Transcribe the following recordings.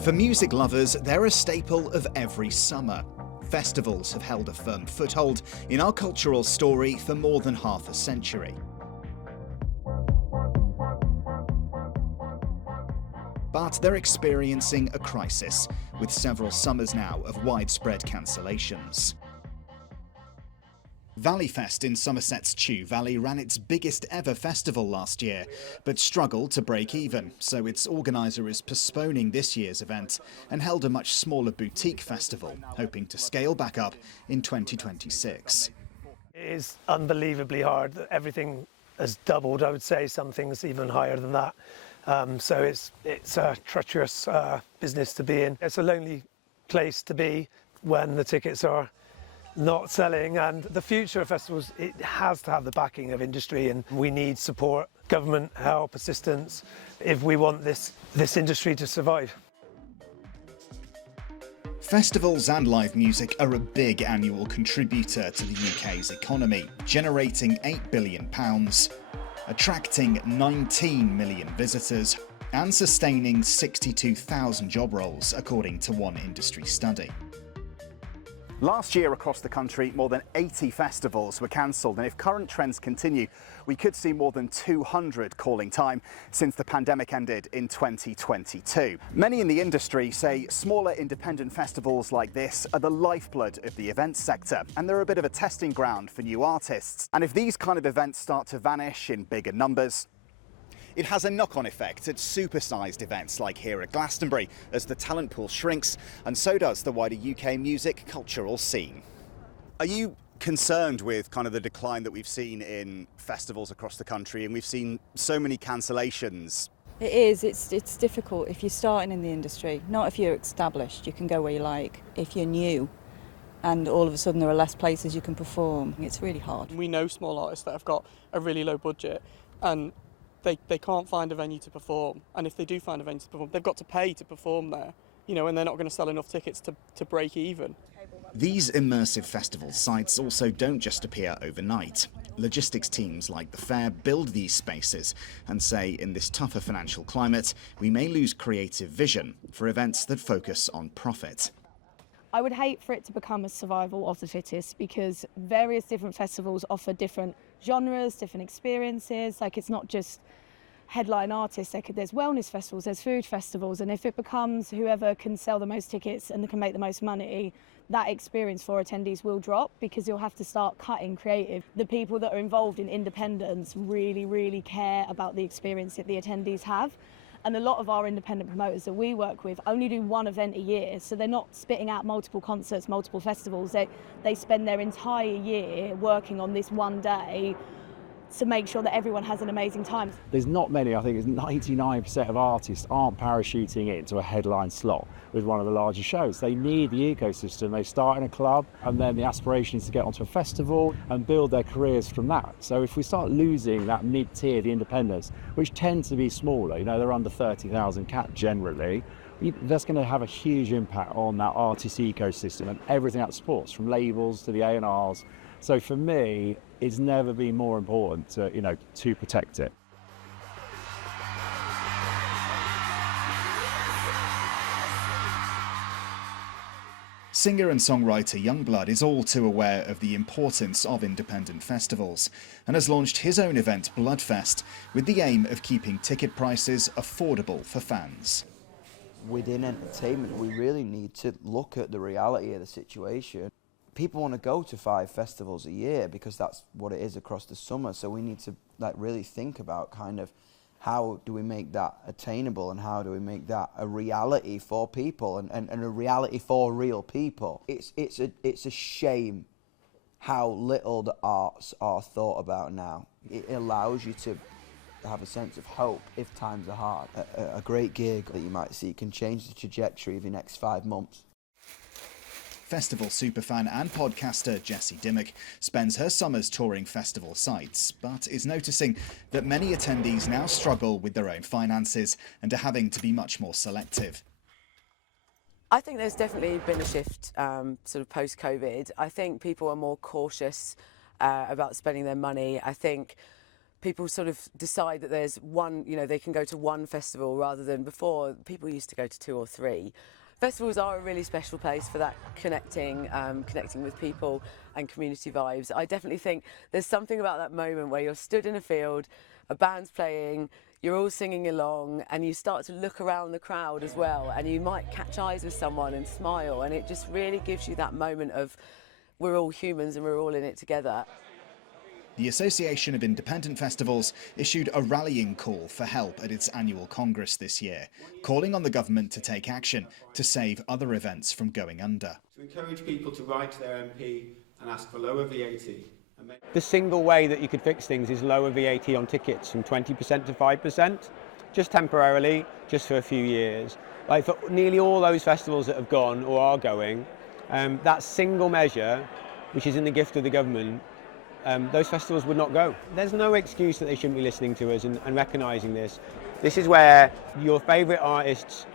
For music lovers, they're a staple of every summer. Festivals have held a firm foothold in our cultural story for more than half a century. But they're experiencing a crisis, with several summers now of widespread cancellations. Valleyfest in Somerset's Chew Valley ran its biggest ever festival last year, but struggled to break even, so its organiser is postponing this year's event and held a much smaller boutique festival, hoping to scale back up in 2026. It is unbelievably hard. Everything has doubled, I would say, some things even higher than that. So it's a treacherous business to be in. It's a lonely place to be when the tickets are not selling, and the future of festivals, it has to have the backing of industry, and we need support, government help, assistance, if we want this industry to survive. Festivals and live music are a big annual contributor to the UK's economy, generating £8 billion, attracting 19 million visitors, and sustaining 62,000 job roles, according to one industry study. Last year across the country, more than 80 festivals were cancelled, and if current trends continue, we could see more than 200 calling time since the pandemic ended in 2022. Many in the industry say smaller independent festivals like this are the lifeblood of the events sector, and they're a bit of a testing ground for new artists. And if these kind of events start to vanish in bigger numbers, it has a knock-on effect at supersized events like here at Glastonbury, as the talent pool shrinks, and so does the wider UK music cultural scene. Are you concerned with kind of the decline that we've seen in festivals across the country, and we've seen so many cancellations? It is, it's difficult if you're starting in the industry. Not if you're established, you can go where you like. If you're new and all of a sudden there are less places you can perform, it's really hard. We know small artists that have got a really low budget, and they can't find a venue to perform, and if they do find a venue to perform, they've got to pay to perform there, and they're not going to sell enough tickets to break even. These immersive festival sites also don't just appear overnight. Logistics teams like the Fair build these spaces and say in this tougher financial climate, we may lose creative vision for events that focus on profit. I would hate for it to become a survival of the fittest, because various different festivals offer different genres, different experiences. Like, it's not just headline artists, there's wellness festivals, there's food festivals, and if it becomes whoever can sell the most tickets and can make the most money, that experience for attendees will drop, because you'll have to start cutting creative. The people that are involved in independence really, really care about the experience that the attendees have. And a lot of our independent promoters that we work with only do one event a year, so they're not spitting out multiple concerts, multiple festivals. They spend their entire year working on this one day to make sure that everyone has an amazing time. There's not many, I think it's 99% of artists aren't parachuting into a headline slot with one of the larger shows. They need the ecosystem. They start in a club, and then the aspiration is to get onto a festival and build their careers from that. So if we start losing that mid-tier, the independents, which tend to be smaller, they're under 30,000 cap generally, that's going to have a huge impact on that artist ecosystem and everything that sports, from labels to the A&Rs. So for me, it's never been more important to protect it. Singer and songwriter Youngblood is all too aware of the importance of independent festivals and has launched his own event, Bloodfest, with the aim of keeping ticket prices affordable for fans. Within entertainment, we really need to look at the reality of the situation. People want to go to 5 festivals a year because that's what it is across the summer, so we need to really think about kind of how do we make that attainable, and how do we make that a reality for people and a reality for real people. It's a shame how little the arts are thought about now. It allows you to have a sense of hope if times are hard. A great gig that you might see can change the trajectory of your next 5 months. Festival superfan and podcaster Jessie Dimmick spends her summers touring festival sites, but is noticing that many attendees now struggle with their own finances and are having to be much more selective. I think there's definitely been a shift sort of post-COVID. I think people are more cautious about spending their money. I think people sort of decide that there's one, they can go to one festival rather than before people used to go to 2 or 3. Festivals are a really special place for that connecting with people and community vibes. I definitely think there's something about that moment where you're stood in a field, a band's playing, you're all singing along, and you start to look around the crowd as well, and you might catch eyes with someone and smile, and it just really gives you that moment of we're all humans and we're all in it together. The Association of Independent Festivals issued a rallying call for help at its annual Congress this year, calling on the government to take action to save other events from going under. To encourage people to write to their MP and ask for lower VAT. The single way that you could fix things is lower VAT on tickets from 20% to 5%, just temporarily, just for a few years. Like for nearly all those festivals that have gone or are going, that single measure, which is in the gift of the government, those festivals would not go. There's no excuse that they shouldn't be listening to us and recognising this. This is where your favourite artists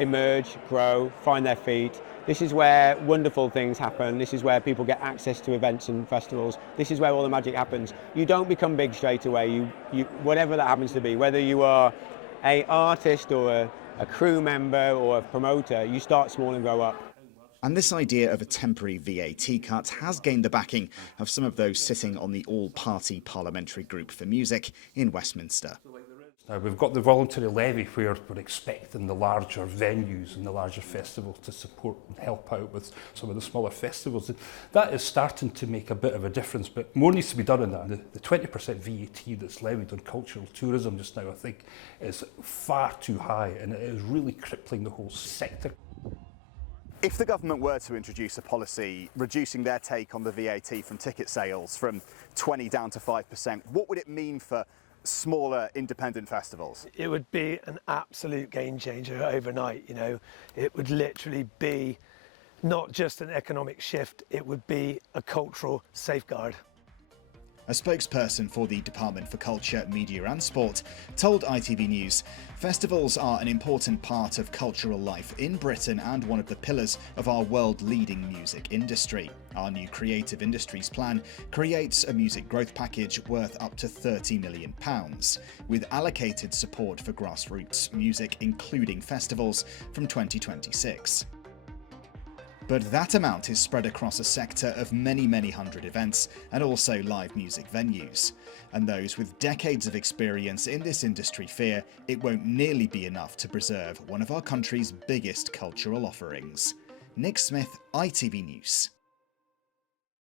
emerge, grow, find their feet. This is where wonderful things happen. This is where people get access to events and festivals. This is where all the magic happens. You don't become big straight away, you whatever that happens to be. Whether you are an artist or a crew member or a promoter, you start small and grow up. And this idea of a temporary VAT cut has gained the backing of some of those sitting on the all-party parliamentary group for music in Westminster. Now we've got the voluntary levy where we're expecting the larger venues and the larger festivals to support and help out with some of the smaller festivals. That is starting to make a bit of a difference, but more needs to be done on that. The 20% VAT that's levied on cultural tourism just now, I think, is far too high, and it is really crippling the whole sector. If the government were to introduce a policy reducing their take on the VAT from ticket sales from 20 down to 5%, what would it mean for smaller independent festivals? It would be an absolute game changer overnight. It would literally be not just an economic shift, it would be a cultural safeguard. A spokesperson for the Department for Culture, Media and Sport told ITV News, festivals are an important part of cultural life in Britain and one of the pillars of our world-leading music industry. Our new Creative Industries Plan creates a music growth package worth up to £30 million, with allocated support for grassroots music, including festivals, from 2026. But that amount is spread across a sector of many, many hundred events and also live music venues. And those with decades of experience in this industry fear it won't nearly be enough to preserve one of our country's biggest cultural offerings. Nick Smith, ITV News.